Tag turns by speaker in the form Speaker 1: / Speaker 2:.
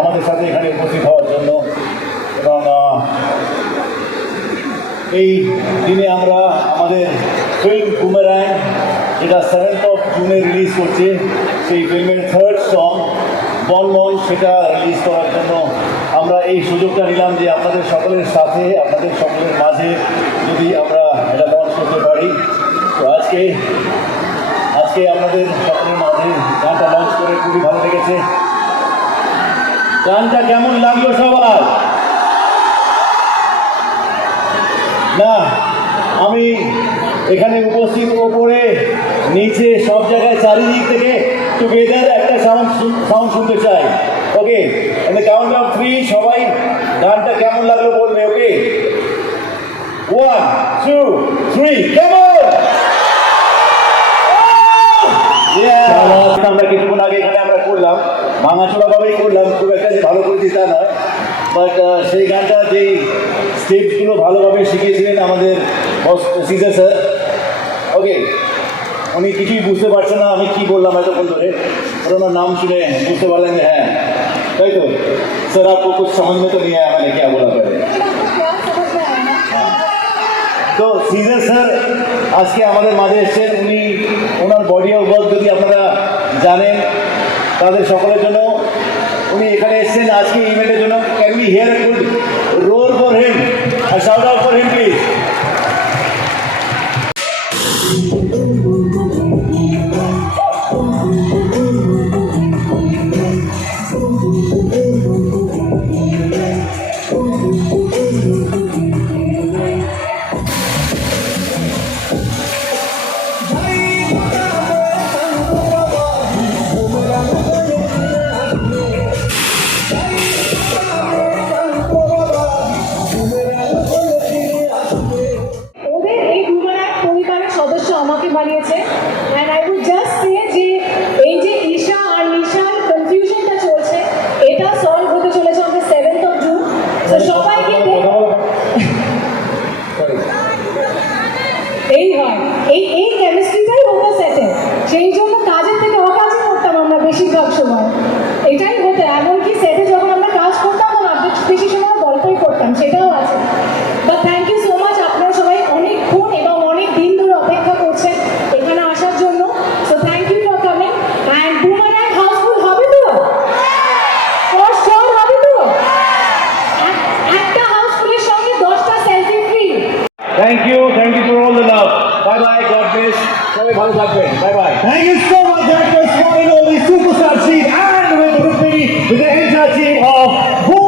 Speaker 1: আমাদের সাথে এখানে উপস্থিত হওয়ার জন্য এবং এই দিনে আমরা আমাদের ফিল্ম কুমেরায় যেটা সেভেন্থ অফ জুনে রিলিজ করছে, সেই ফিল্মের থার্ড সং বনমন সেটা রিলিজ করার জন্য আমরা এই সুযোগটা নিলাম যে আপনাদের সকলের সাথে, আপনাদের সকলের মাঝে যদি আমরা এটা লঞ্চ করতে পারি। তো আজকে আজকে আপনাদের সকলের মাঝে গানটা লঞ্চ করে খুবই ভালো লেগেছে। গানটা কেমন লাগল সবার না, আমি এখানে উপস্থিত ওপরে, নিচে সব জায়গায় চারিদিক থেকে টুগেদার একটা সাউন্ড সাউন্ড শুনতে চাই। ওকে মানে কাউন্ট অফ থ্রি সবাই গানটা কেমন লাগল বলবে ওকে ওয়ান টু থ্রি কেমন ভাঙাচোড়াভাবেই করলাম খুব একটা যে ভালো করেছি তা না বাট সেই গানটা যেই স্টেপসগুলো ভালোভাবে শিখিয়েছিলেন আমাদের সিজার স্যার ওকে উনি কিছুই বুঝতে পারছেন না আমি কি বললাম এতক্ষণ ধরে আর ওনার নাম শুনে বুঝতে পারলেন যে হ্যাঁ তাই তো স্যার आपको कुछ समझ में तो नहीं आया मैंने क्या बोला पहले
Speaker 2: क्या समझ में आया ना
Speaker 1: তো সিজার স্যার আজকে আমাদের মাঝে এসেছেন উনি ওনার বডি অফ ওয়ার্ক যদি আপনারা জানেন তাদের সকলের জন্য। উনি এখানে এসছেন আজকে ইভেন্টের জন্য। ক্যান বি হিয়ার গুড
Speaker 2: সদস্য আমাকে বানিয়েছে। And I would just say যে এই যে ঈশা আর নিশার কনফিউশনটা চলছে এটা সলভ হতে চলেছে আমাদের সেভেন্থ অফ জুন তো সবাইকে এই হয়। এই এই কেমিস্ট্রিটাই হতো সেটে সেই জন্য কাজের থেকে করতাম আমরা বেশিরভাগ সময়। এটাই হতো। এমনকি সেটে যখন আমরা কাজ করতাম তখন অর্ধেক বেশি সময় গল্পই করতাম। সেটাও আছে। Bye bye. Thank
Speaker 1: you so much, Jack, for spotting all these superstars teams and the rest the committee with the entire team of.